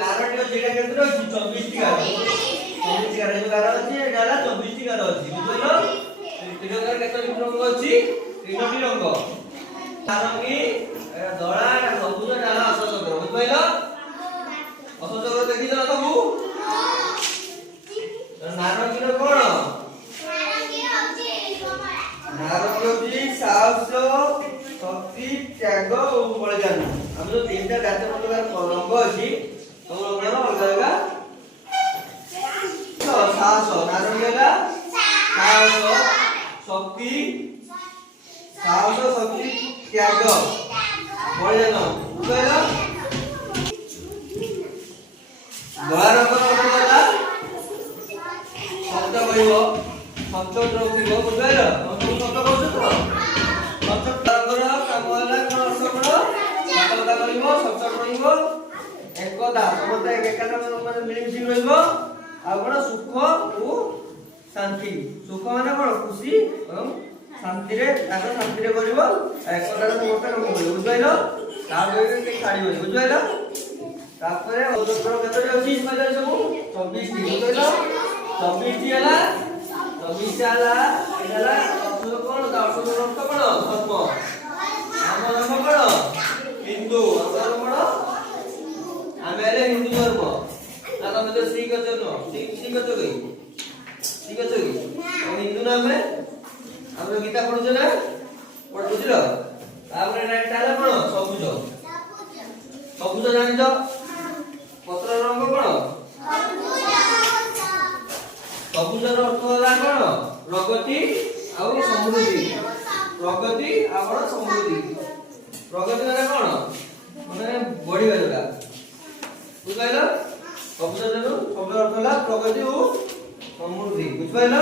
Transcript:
ଗାରଟି ଅଛି ଏଟା କେତେ ଅଛି 24 ଟି ଗାର 24 ଟି ଗାର ଏ ଗାର ଅଛି ଏଟା ହେଲା 24 ଟି ଗାର ଅଛି ବୁଝିଲ ତ୍ରିରଙ୍ଗାରେ କେତୋଟି ରଙ୍ଗ ଅଛି 3ଟି ରଙ୍ଗ ନାରଙ୍ଗୀ ଧଳା ସବୁଜ ନାଳ ଅଶୋକ ବୁଝିଲ ଅଶୋକ ଦେଖିଛ ନା ସବୁ ନାରଙ୍ଗୀର କଣ ନାରଙ୍ଗୀ ହଉଛି ସାହସ ଶକ୍ତି ତ୍ୟାଗ ଓ ବଳିଦାନ ଆମର ଯୋଉ ତିନିଟା ଜାତୀୟ ପତାକାର ରଙ୍ଗ ଅଛି ସବୁ ରଙ୍ଗର ଅଲଗା ଅଲଗା ସାହସ ନାରଙ୍ଗୀ ହେଲା ସାହସ ଶକ୍ତି ତ୍ୟାଗ ବଳିଦାନ ବୁଝିଲ ଧଳା ରଙ୍ଗର ଅର୍ଥ ହେଲା ଶବ୍ଦ କହିବ ସଞ୍ଚୟ ରଖିବ ବୁଝିଲ ତମେ ଶବ୍ଦ କରୁଛ ତ ସଞ୍ଚୟ ରଙ୍ଗର କାମ ହେଲା କଣ ଅର୍ଥ କଣ ସଫଳତା କରିବ ସଞ୍ଚୟ ରହିବ ଏକତା ସମସ୍ତେ ଏକାଟା ମାନେ ମିଳିମିଶି ରହିବ ଆଉ କଣ ସୁଖ ଓ ଶାନ୍ତି ସୁଖ ମାନେ କଣ ଖୁସି ଏବଂ ଶାନ୍ତିରେ ତାଙ୍କ ଶାନ୍ତିରେ କରିବ ଏକତାରେ ସମସ୍ତେ କାମ କରିବ ବୁଝିଲ ତାପରେ କେହି ଛାଡ଼ିବନି ବୁଝିଲ ତାପରେ ଅଜସ୍ର କେତୋଟି ଅଛି କହିଲେ ସବୁ 24 ଟି ବୁଝିଲ 24 ଟି ହେଲା 24 ଟା ହେଲା ହେଲା ଅର୍ଥ କଣ ତା ଅର୍ଥ କଣ ଧର୍ମ ଆମ ଧର୍ମ କଣ ହିନ୍ଦୁ ଆମ ଧର୍ମ କଣ ଆମେ ହେଲେ ହିନ୍ଦୁ ଧର୍ମ ନା ତମେ ତ ଶିଖ ଅଛ ନୁହଁ ଶିଖ ଅଛ କି ହିନ୍ଦୁ ନା ଆମେ ଗୀତା ପଢୁଛ ନା ବୁଝିଲ ତାପରେ ଏଟା ହେଲା କଣ ସବୁଜ ସବୁଜ ଜାଣିଛ ପତ୍ର ରଙ୍ଗ କଣ ସବୁଜର ଅର୍ଥ ହେଲା କଣ ପ୍ରଗତି ଆଉ ସମୃଦ୍ଧି ପ୍ରଗତି ଆଉ କଣ ସମୃଦ୍ଧି ପ୍ରଗତି ମାନେ କଣ ମାନେ ବଢିବା ଯୋଉଟା ବୁଝିପାରିଲ ସବୁଜର ଅର୍ଥ ହେଲା ପ୍ରଗତି ଓ ସମୃଦ୍ଧି ବୁଝିପାରିଲ